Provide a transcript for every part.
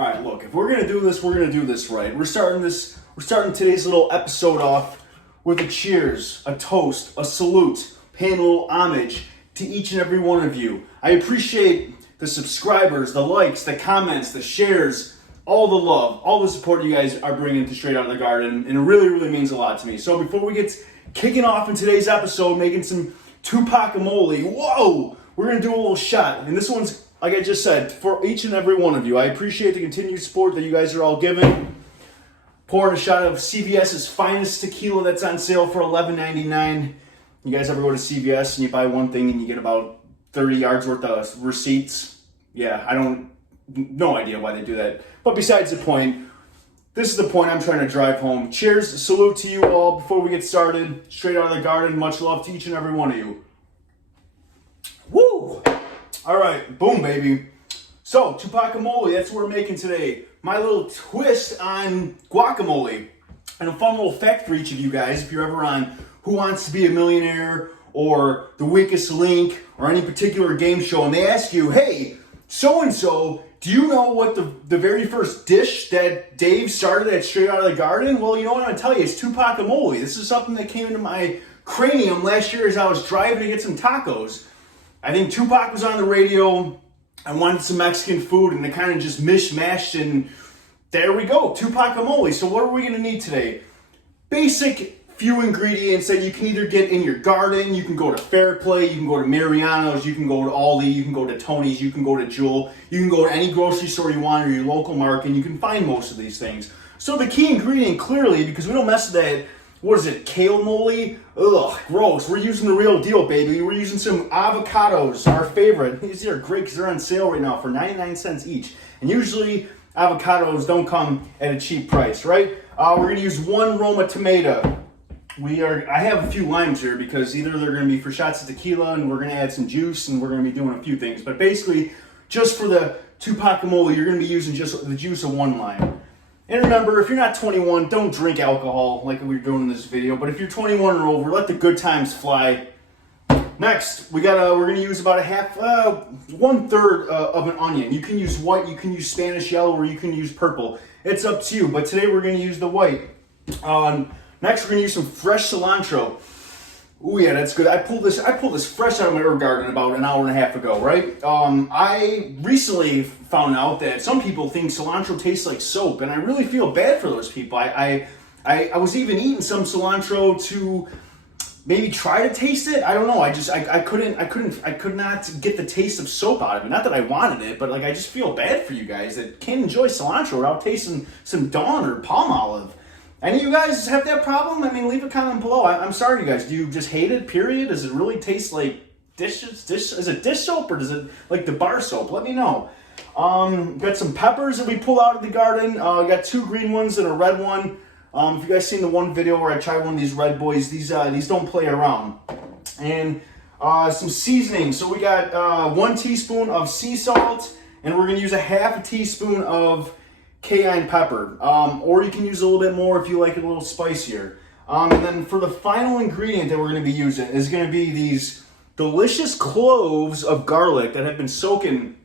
All right, look, if we're gonna do this, we're gonna do this right. We're starting today's little episode off with a cheers, a toast, a salute, paying a little homage to each and every one of you. I appreciate the subscribers, the likes, the comments, the shares, all the love, all the support you guys are bringing to Straight Out of the Garden, and it really, really means a lot to me. So before we get kicking off in today's episode, making some Tupac-amole, whoa, we're gonna do a little shot, and this one's, like I just said, for each and every one of you. I appreciate the continued support that you guys are all giving. Pouring a shot of CVS's finest tequila that's on sale for $11.99. You guys ever go to CVS and you buy one thing and you get about 30 yards worth of receipts? Yeah, no idea why they do that. But besides the point, this is the point I'm trying to drive home. Cheers, salute to you all before we get started. Straight Out of the Garden, much love to each and every one of you. Woo! All right, boom, baby. So, Tupac-amole, that's what we're making today. My little twist on guacamole. And a fun little fact for each of you guys, if you're ever on Who Wants to Be a Millionaire or The Weakest Link or any particular game show, and they ask you, hey, so-and-so, do you know what the very first dish that Dave started at Straight Out of the Garden? Well, you know what I'm going to tell you, it's Tupac-amole. This is something that came into my cranium last year as I was driving to get some tacos. I think Tupac was on the radio. I wanted some Mexican food, and it kind of just mishmashed, and there we go, Tupac-amole. So what are we going to need today? Basic few ingredients that you can either get in your garden. You can go to Fair Play, you can go to Mariano's, you can go to Aldi, you can go to Tony's, you can go to Jewel, you can go to any grocery store you want or your local market, and you can find most of these things. So the key ingredient, clearly, because we don't mess with that, what is it, kale mole? Ugh, gross. We're using the real deal, baby. We're using some avocados, our favorite. These are great because they're on sale right now for 99 cents each. And usually, avocados don't come at a cheap price, right? We're going to use one Roma tomato. I have a few limes here because either they're going to be for shots of tequila and we're going to add some juice and we're going to be doing a few things. But basically, just for the Tupac-amole, you're going to be using just the juice of one lime. And remember, if you're not 21, don't drink alcohol like we're doing in this video. But if you're 21 or over, let the good times fly. Next, we're gonna use about one third of an onion. You can use white, you can use Spanish yellow, or you can use purple. It's up to you. But today we're gonna use the white. Next, we're gonna use some fresh cilantro. Oh yeah, that's good. I pulled this fresh out of my herb garden about an hour and a half ago, right? I recently found out that some people think cilantro tastes like soap, and I really feel bad for those people. I was even eating some cilantro to maybe try to taste it. I don't know. I could not get the taste of soap out of it. Not that I wanted it, but like I just feel bad for you guys that can't enjoy cilantro without tasting some Dawn or palm olive. Any of you guys have that problem? I mean, leave a comment below. I'm sorry, you guys. Do you just hate it, period? Does it really taste like is it dish soap or does it like the bar soap? Let me know. Got some peppers that we pull out of the garden. Got two green ones and a red one. If you guys seen the one video where I tried one of these red boys, these don't play around. And some seasoning. So we got 1 teaspoon of sea salt, and we're going to use a half a teaspoon of cayenne pepper, or you can use a little bit more if you like it a little spicier. And then for the final ingredient that we're going to be using is going to be these delicious cloves of garlic that have been soaking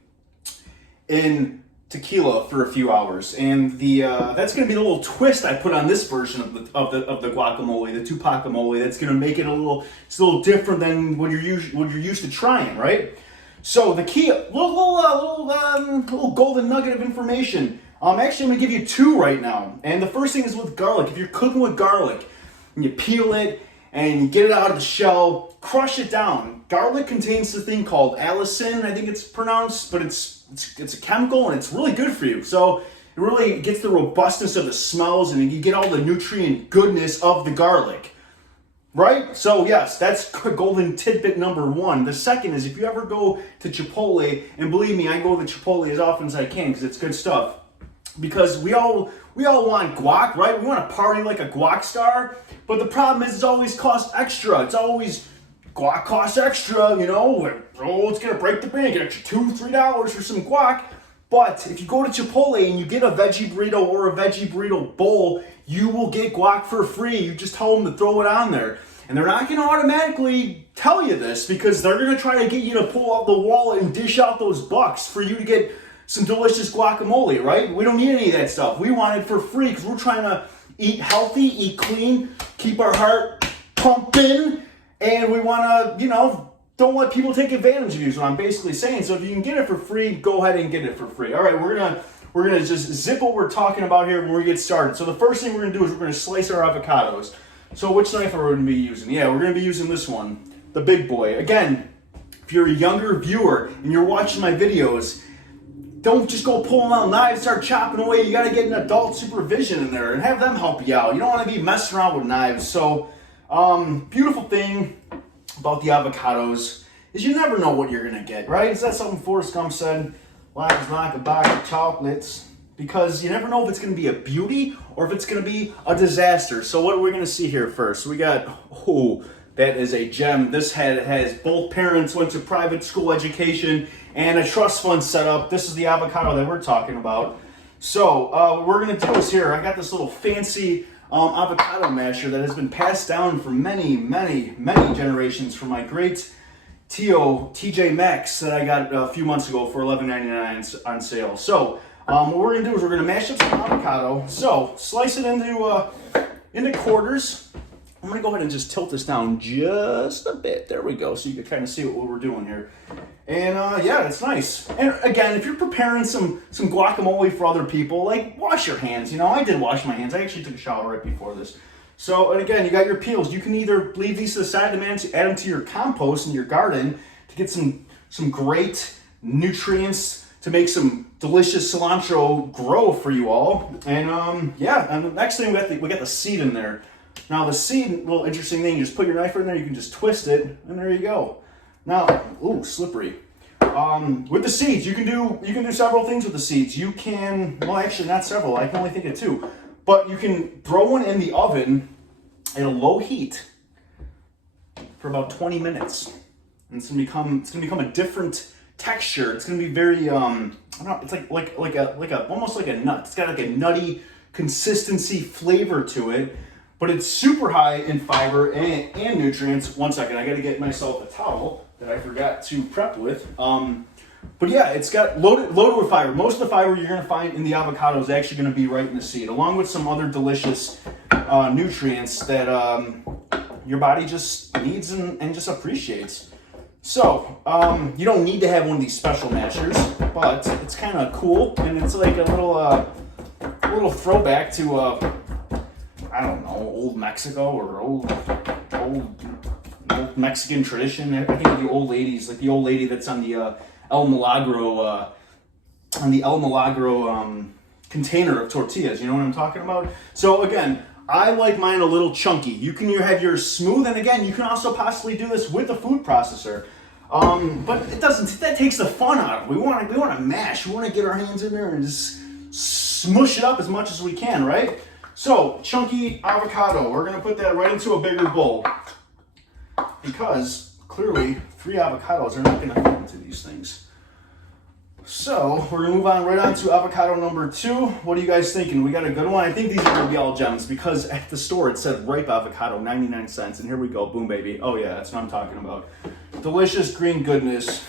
in tequila for a few hours. And that's going to be the little twist I put on this version of the guacamole, the Tupac-amole. That's going to make it a little different than what you're used to trying, right? So the key, little golden nugget of information. Actually, I'm going to give you 2 right now. And the first thing is with garlic. If you're cooking with garlic and you peel it and you get it out of the shell, crush it down. Garlic contains this thing called allicin, I think it's pronounced, but it's a chemical and it's really good for you. So it really gets the robustness of the smells and you get all the nutrient goodness of the garlic. Right? So yes, that's golden tidbit number 1. The second is if you ever go to Chipotle, and believe me, I go to Chipotle as often as I can because it's good stuff. Because we all want guac, right? We want to party like a guac star, but the problem is it's always cost extra. It's always guac costs extra, you know. Oh, it's gonna break the bank, get extra $2-3 for some guac. But if you go to Chipotle and you get a veggie burrito or a veggie burrito bowl, you will get guac for free. You just tell them to throw it on there. And they're not going to automatically tell you this because they're going to try to get you to pull out the wallet and dish out those bucks for you to get some delicious guacamole, right? We don't need any of that stuff. We want it for free because we're trying to eat healthy, eat clean, keep our heart pumping, and we want to, you know, don't let people take advantage of you is what I'm basically saying. So if you can get it for free, go ahead and get it for free. All right, we're gonna just zip what we're talking about here when we get started. So the first thing we're gonna do is we're gonna slice our avocados. So which knife are we gonna be using? Yeah, we're gonna be using this one, the big boy. Again, if you're a younger viewer and you're watching my videos, don't just go pulling out knives, start chopping away. You gotta get an adult supervision in there and have them help you out. You don't wanna be messing around with knives. So, beautiful thing about the avocados is you never know what you're gonna get, right? Is that something Forrest Gump said? Life is like a box of chocolates. Because you never know if it's gonna be a beauty or if it's gonna be a disaster. So what are we gonna see here first? We got, oh, that is a gem. This has both parents went to private school education and a trust fund set up. This is the avocado that we're talking about. So what we're gonna do is here, I got this little fancy avocado masher that has been passed down for many generations from my great Tio TJ Maxx that I got a few months ago for $11.99 on sale. So what we're gonna do is we're gonna mash up some avocado. So slice it into quarters. I'm gonna go ahead and just tilt this down just a bit. There we go, so you can kind of see what we're doing here. And yeah, it's nice. And again, if you're preparing some guacamole for other people, like wash your hands. You know, I did wash my hands. I actually took a shower right before this. So, and again, you got your peels. You can either leave these to the side, add them to your compost in your garden to get some great nutrients to make some delicious cilantro grow for you all. And yeah, and the next thing we got the seed in there. Now the seed, little interesting thing, you just put your knife in there, you can just twist it, and there you go. Now, ooh, slippery. With the seeds, you can do several things with the seeds. You can, well, actually not several. I can only think of two. But you can throw one in the oven at a low heat for about 20 minutes, and it's gonna become a different texture. It's gonna be very I don't know. It's like a almost like a nut. It's got like a nutty consistency flavor to it. But it's super high in fiber and nutrients. One second, I gotta get myself a towel that I forgot to prep with. But yeah, it's got loaded with fiber. Most of the fiber you're gonna find in the avocado is actually gonna be right in the seed, along with some other delicious nutrients that your body just needs and just appreciates. So, you don't need to have one of these special mashers, but it's kind of cool, and it's like a little throwback to I don't know, old Mexico or old Mexican tradition. I think of the old ladies, like the old lady that's on the El Milagro container of tortillas. You know what I'm talking about? So again, I like mine a little chunky. You can have yours smooth, and again, you can also possibly do this with a food processor. But it doesn't. That takes the fun out of it. We want to mash. We want to get our hands in there and just smush it up as much as we can, right? So, chunky avocado, we're going to put that right into a bigger bowl because clearly 3 avocados are not going to fit into these things. So, we're going to move right on to avocado number 2. What are you guys thinking? We got a good one? I think these are going to be all gems because at the store it said ripe avocado, 99 cents, and here we go, boom baby. Oh yeah, that's what I'm talking about. Delicious green goodness.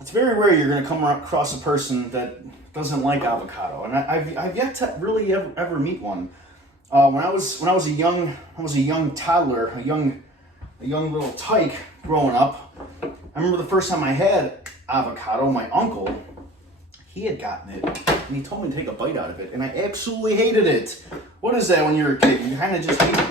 It's very rare you're going to come across a person that doesn't like avocado, and I've yet to really ever meet one. When I was a young toddler, a young little tyke growing up, I remember the first time I had avocado, my uncle, he had gotten it, and he told me to take a bite out of it, and I absolutely hated it. What is that when you're a kid? You kind of just hate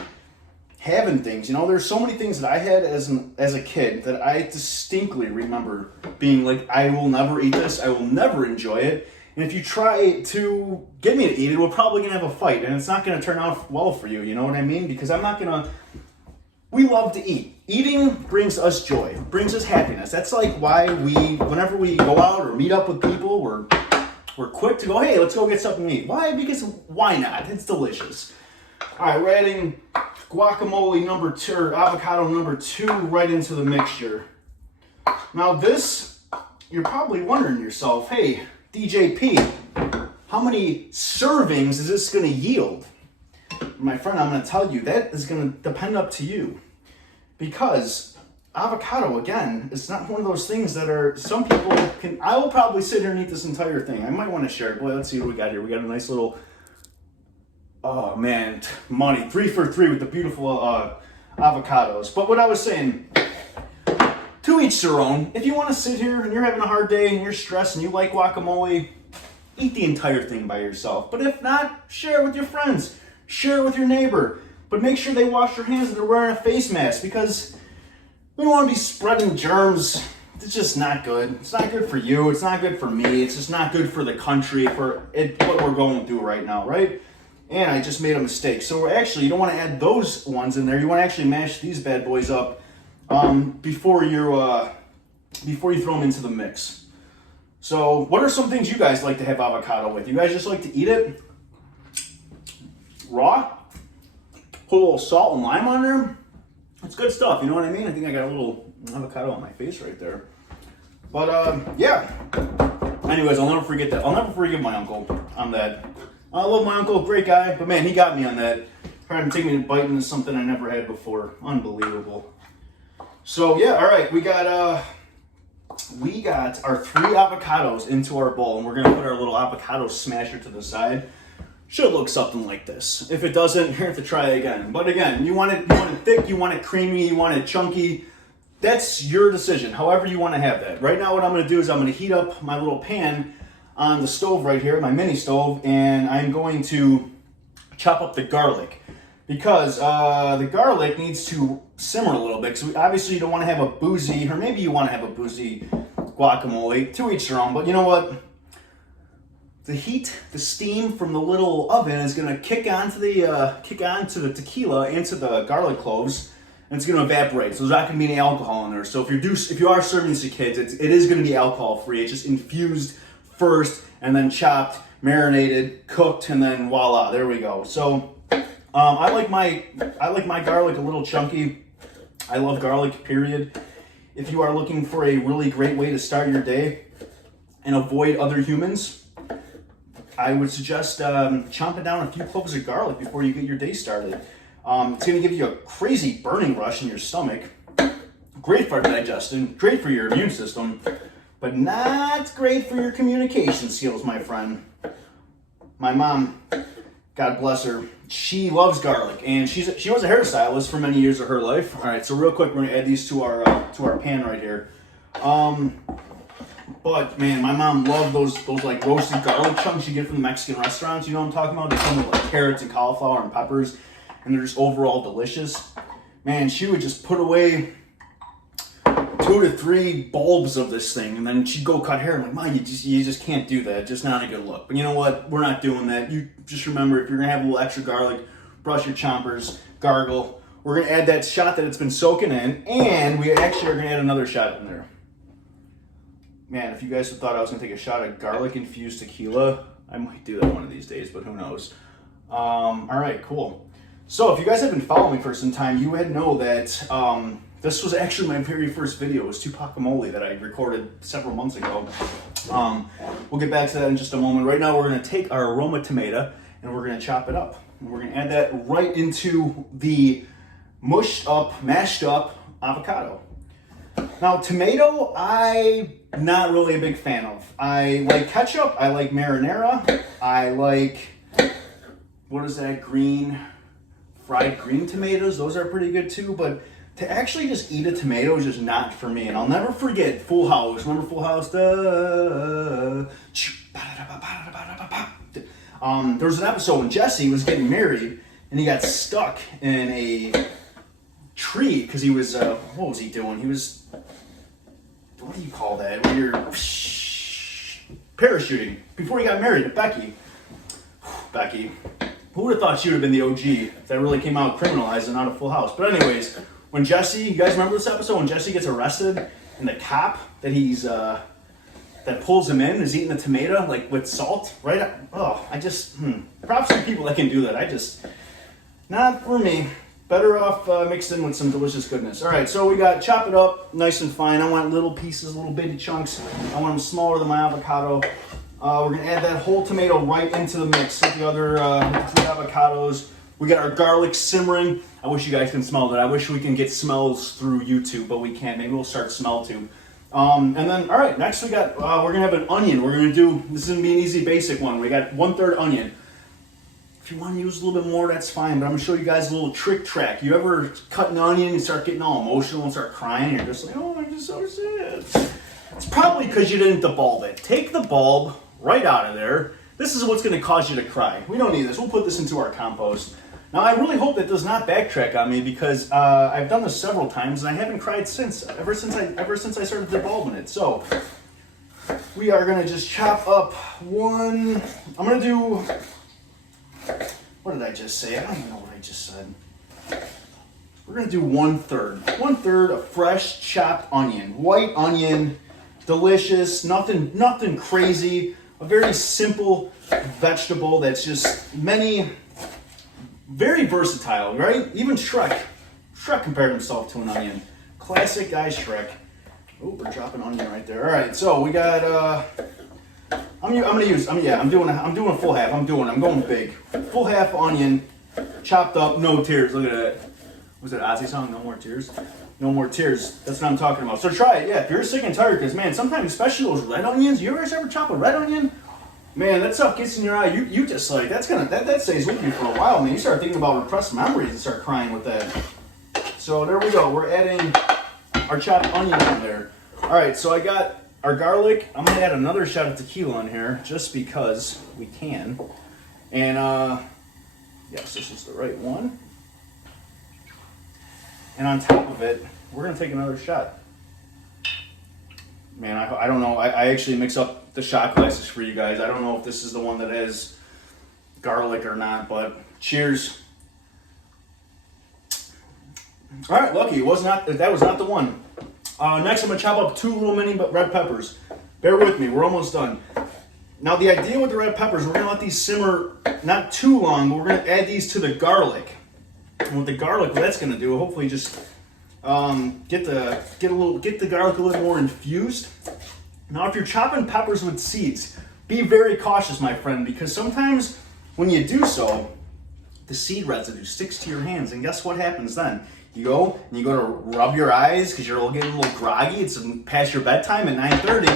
having things, you know. There's so many things that I had as a kid that I distinctly remember being like, I will never eat this, I will never enjoy it. And if you try to get me to eat it, we're probably going to have a fight. And it's not going to turn out well for you, you know what I mean? Because I'm not going to... We love to eat. Eating brings us joy, brings us happiness. That's like why whenever we go out or meet up with people, we're quick to go, hey, let's go get something to eat. Why? Because why not? It's delicious. All right, we're adding guacamole number 2, or avocado number 2 right into the mixture. Now this, you're probably wondering to yourself, hey, DJP, how many servings is this going to yield? My friend, I'm going to tell you, that is going to depend up to you. Because avocado, again, it's not one of those things that are, some people can, I will probably sit here and eat this entire thing. I might want to share it. Boy, let's see what we got here. We got a nice little, oh man, money. 3 for 3 with the beautiful avocados. But what I was saying, to each their own. If you want to sit here and you're having a hard day and you're stressed and you like guacamole, eat the entire thing by yourself. But if not, share it with your friends. Share it with your neighbor. But make sure they wash their hands and they're wearing a face mask, because we don't want to be spreading germs. It's just not good. It's not good for you. It's not good for me. It's just not good for the country, for what we're going through right now, right? And I just made a mistake. So actually, you don't want to add those ones in there. You want to actually mash these bad boys up before you throw them into the mix. So what are some things you guys like to have avocado with? You guys just like to eat it raw? Put a little salt and lime on there? It's good stuff, you know what I mean? I think I got a little avocado on my face right there. But yeah. Anyways, I'll never forget that. I'll never forgive my uncle on that. I love my uncle, great guy, but man, he got me on that. Trying to take me to bite into something I never had before. Unbelievable. So yeah, all right, we got our 3 avocados into our bowl, and we're gonna put our little avocado smasher to the side. Should look something like this. If it doesn't, you're gonna have to try it again. But again, you want it thick, you want it creamy, you want it chunky. That's your decision, however you want to have that. Right now what I'm gonna do is I'm gonna heat up my little pan on the stove right here, my mini stove, and I'm going to chop up the garlic, because the garlic needs to simmer a little bit. So obviously you don't want to have a boozy, or maybe you want to have a boozy guacamole, to each their own. But you know what? The heat, the steam from the little oven is going to kick onto the tequila and to the garlic cloves, and it's going to evaporate. So there's not going to be any alcohol in there. So if you are serving this to kids, it is going to be alcohol free. It's just infused first and then chopped, marinated, cooked, and then voila, there we go. So I like my garlic a little chunky. I love garlic, period. If you are looking for a really great way to start your day and avoid other humans, I would suggest chomping down a few cloves of garlic before you get your day started. It's going to give you a crazy burning rush in your stomach. Great for digestion, great for your immune system, but not great for your communication skills, my friend. My mom, God bless her, she loves garlic, and she was a hairstylist for many years of her life. All right, so real quick, we're gonna add these to our pan right here. But man, my mom loved those like roasted garlic chunks you get from the Mexican restaurants. You know what I'm talking about? They come with like carrots and cauliflower and peppers, and they're just overall delicious. Man, she would just put away 2 to 3 bulbs of this thing, and then she'd go cut hair. I'm like, Mom, you just can't do that. Just not a good look. But you know what? We're not doing that. You just remember, if you're gonna have a little extra garlic, brush your chompers, gargle. We're gonna add that shot that it's been soaking in, and we actually are gonna add another shot in there. Man, if you guys thought I was gonna take a shot of garlic infused tequila, I might do that one of these days, but who knows? All right, cool. So if you guys have been following me for some time, you would know that this was actually my very first video. It was Guacamole that I recorded several months ago. We'll get back to that in just a moment. Right now, we're gonna take our aroma tomato and we're gonna chop it up. And we're gonna add that right into the mashed up avocado. Now, tomato, I'm not really a big fan of. I like ketchup, I like marinara, I like, what is that, fried green tomatoes. Those are pretty good too, but to actually just eat a tomato is just not for me. And I'll never forget Full House. Remember Full House? There was an episode when Jesse was getting married and he got stuck in a tree because he was, what was he doing? He was, what do you call that? When you're parachuting before he got married to Becky. Becky. Who would have thought she would have been the OG that really came out criminalized and out of Full House? But anyways, when Jesse, you guys remember this episode when Jesse gets arrested and the cop that he's that pulls him in is eating a tomato like with salt, right? Oh, props to people that can do that. Not for me. Better off mixed in with some delicious goodness. All right, so we got chop it up nice and fine. I want little pieces, little bitty chunks. I want them smaller than my avocado. We're gonna add that whole tomato right into the mix with the other 3 avocados. We got our garlic simmering. I wish you guys can smell that. I wish we can get smells through YouTube, but we can't. Maybe we'll start smell tube. And then, all right, next we got, we're going to have an onion. We're going to do, this is going to be an easy basic one. We got 1/3 onion. If you want to use a little bit more, that's fine, but I'm going to show you guys a little trick track. You ever cut an onion and start getting all emotional and start crying? And you're just like, oh, I'm just so sad. It's probably because you didn't debulb it. Take the bulb right out of there. This is what's going to cause you to cry. We don't need this. We'll put this into our compost. Now, I really hope that does not backtrack on me because I've done this several times and I haven't cried since, ever since I started debulbing it. So, we are going to just chop up one. I'm going to do, what did I just say? I don't even know what I just said. We're going to do 1/3. 1/3 of fresh chopped onion. White onion, delicious, nothing crazy. A very simple vegetable that's just very versatile, right? Even Shrek compared himself to an onion. Classic guy Shrek. Oh, we're dropping onion right there. All right, so we got. I'm doing a full half. I'm going big. Full half onion, chopped up, no tears. Look at that. Was it Ozzy song? No more tears. No more tears. That's what I'm talking about. So try it. Yeah, if you're sick and tired, because man, sometimes especially those red onions. You ever chop a red onion? Man, that stuff gets in your eye. You just like that stays with you for a while, man. You start thinking about repressed memories and start crying with that. So there we go. We're adding our chopped onion in there. All right, so I got our garlic. I'm gonna add another shot of tequila in here just because we can. And yes, this is the right one. And on top of it, we're gonna take another shot. Man, I don't know. I actually mix up the shot glasses for you guys. I don't know if this is the one that has garlic or not, but cheers. All right, lucky. That was not the one. Next, I'm gonna chop up 2 little mini red peppers. Bear with me. We're almost done. Now, the idea with the red peppers, we're gonna let these simmer not too long, but we're gonna add these to the garlic. And with the garlic, what that's gonna do, hopefully, just get the garlic a little more infused. Now, if you're chopping peppers with seeds, be very cautious, my friend, because sometimes when you do so, the seed residue sticks to your hands, and guess what happens then? You go to rub your eyes because you're getting a little groggy. It's past your bedtime at 9:30.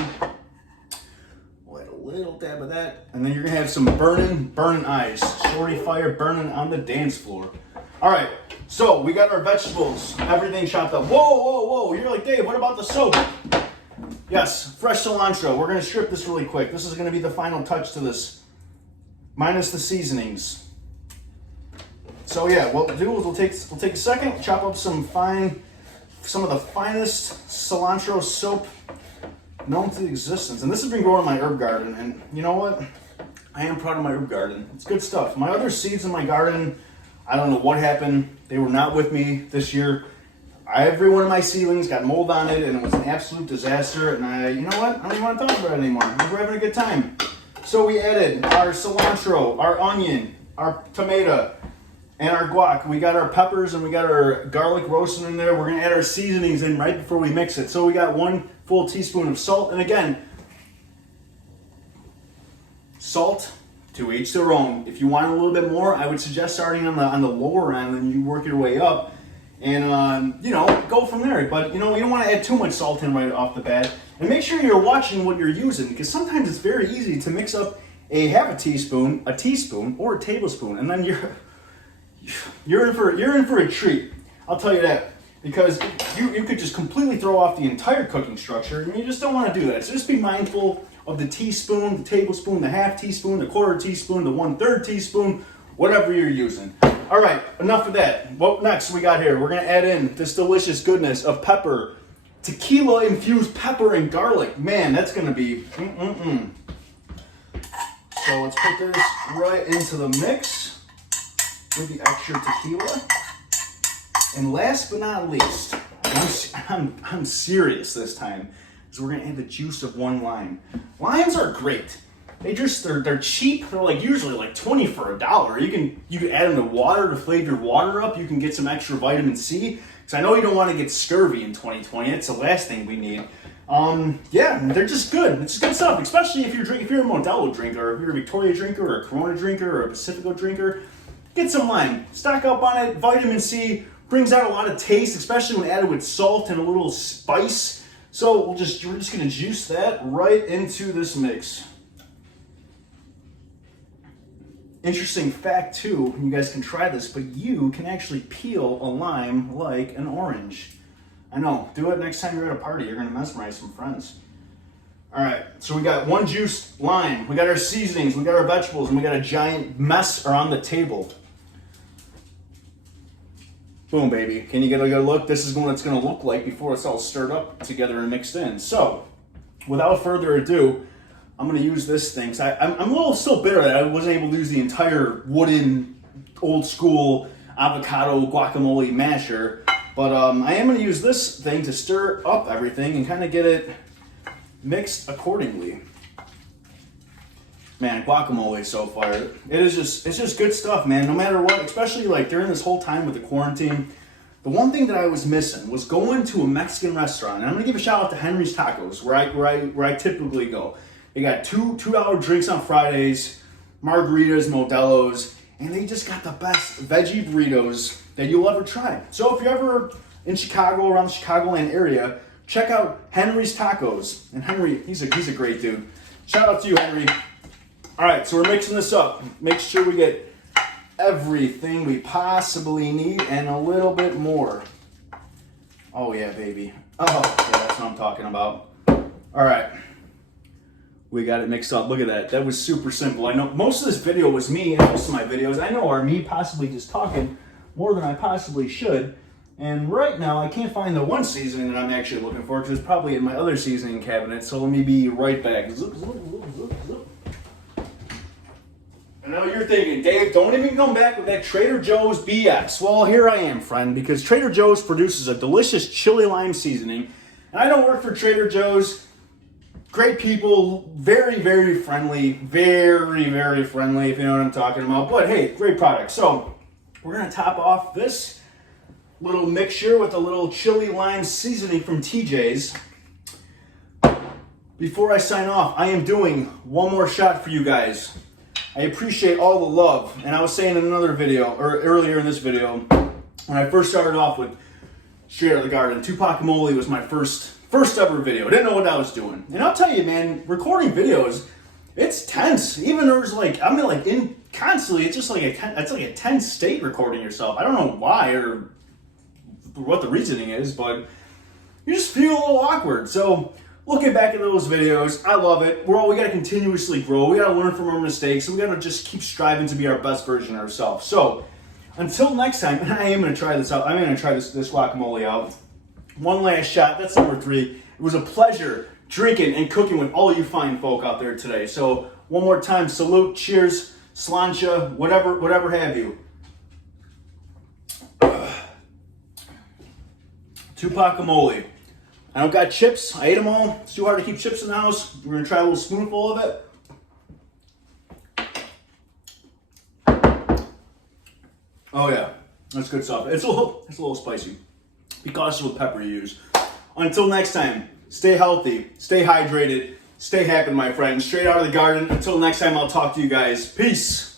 We'll add a little dab of that, and then you're gonna have some burning eyes. Shorty fire burning on the dance floor. All right, so we got our vegetables, everything chopped up. Whoa! You're like, Dave, what about the soap? Yes, fresh cilantro. We're gonna strip this really quick. This is gonna be the final touch to this, minus the seasonings. So yeah, what we'll do is we'll take a second, chop up some of the finest cilantro soap known to existence. And this has been growing in my herb garden, and you know what? I am proud of my herb garden. It's good stuff. My other seeds in my garden, I don't know what happened. They were not with me this year. Every one of my seedlings got mold on it, and it was an absolute disaster. And you know what? I don't even want to talk about it anymore. We're having a good time. So we added our cilantro, our onion, our tomato, and our guac. We got our peppers and we got our garlic roasting in there. We're going to add our seasonings in right before we mix it. So we got 1 full teaspoon of salt. And again, salt to each their own. If you want a little bit more, I would suggest starting on the lower end and you work your way up. And, go from there. But, you don't want to add too much salt in right off the bat. And make sure you're watching what you're using, because sometimes it's very easy to mix up half a teaspoon, or a tablespoon, and then you're in for a treat. I'll tell you that, because you could just completely throw off the entire cooking structure, and you just don't want to do that. So just be mindful of the teaspoon, the tablespoon, the half teaspoon, the quarter teaspoon, the 1/3 teaspoon, whatever you're using. All right, enough of that. What next we got here? We're gonna add in this delicious goodness of pepper, tequila infused pepper and garlic. Man, that's gonna be So let's put this right into the mix with the extra tequila. And last but not least, I'm serious this time, is we're gonna add the juice of 1 lime. Limes are great. They're cheap. They're usually like 20 for $1. You can add them to water to flavor your water up. You can get some extra vitamin C, because I know you don't want to get scurvy in 2020. It's the last thing we need. Yeah, they're just good. It's just good stuff, especially if you're a Modelo drinker, or if you're a Victoria drinker, or a Corona drinker, or a Pacifico drinker. get some lime. Stock up on it. Vitamin C brings out a lot of taste, especially when added with salt and a little spice. So we're just gonna juice that right into this mix. Interesting fact too, you guys can try this, but you can actually peel a lime like an orange. I know, do it next time you're at a party. You're gonna mesmerize some friends. All right, so we got one juiced lime, we got our seasonings, we got our vegetables, and we got a giant mess on the table. Boom, baby. Can you get a good look? This is what it's gonna look like before it's all stirred up together and mixed in. So, without further ado, I'm gonna use this thing. I'm a little still bitter that I wasn't able to use the entire wooden, old school avocado guacamole masher. But I am gonna use this thing to stir up everything and kind of get it mixed accordingly. Man, guacamole is so fire. It's just good stuff, man. No matter what, especially like during this whole time with the quarantine, the one thing that I was missing was going to a Mexican restaurant. And I'm gonna give a shout out to Henry's Tacos, where I typically go. They got $2 drinks on Fridays, margaritas, Modelo's, and they just got the best veggie burritos that you'll ever try. So if you're ever in Chicago, around the Chicagoland area, check out Henry's Tacos. And Henry, he's a great dude. Shout out to you, Henry. All right, so we're mixing this up. Make sure we get everything we possibly need and a little bit more. Oh yeah, baby. Oh, yeah, that's what I'm talking about. All right. We got it mixed up. Look at that. That was super simple. I know most of this video was me, and most of my videos I know are me possibly just talking more than I possibly should. And right now I can't find the one seasoning that I'm actually looking for because it's probably in my other seasoning cabinet. So let me be right back. I know you're thinking, Dave, don't even come back with that Trader Joe's BS. Well, here I am, friend, because Trader Joe's produces a delicious chili lime seasoning. And I don't work for Trader Joe's. Great people, very, very friendly, very, very friendly, if you know what I'm talking about. But hey, great product. So we're gonna top off this little mixture with a little chili lime seasoning from TJ's. Before I sign off, I am doing one more shot for you guys. I appreciate all the love. And I was saying in another video, or earlier in this video, when I first started off with Straight Out of the Garden, Tupac Mole was my first ever video. I didn't know what I was doing. And I'll tell you, man, recording videos, it's tense. Even there's like, I'm like in constantly, it's just like it's like a tense state recording yourself. I don't know why or what the reasoning is, but you just feel a little awkward. So looking back at those videos, I love it. We gotta continuously grow. We gotta learn from our mistakes. And we gotta just keep striving to be our best version of ourselves. So until next time, and I am gonna try this out. I'm gonna try this guacamole out. One last shot, that's number 3. It was a pleasure drinking and cooking with all you fine folk out there today. So one more time, salute, cheers, slancha, whatever have you. Tupac Mole. I don't got chips, I ate them all. It's too hard to keep chips in the house. We're gonna try a little spoonful of it. Oh yeah, that's good stuff. It's a little spicy. Be cautious with pepper you use. Until next time, stay healthy, stay hydrated, stay happy, my friends. Straight out of the garden. Until next time, I'll talk to you guys. Peace.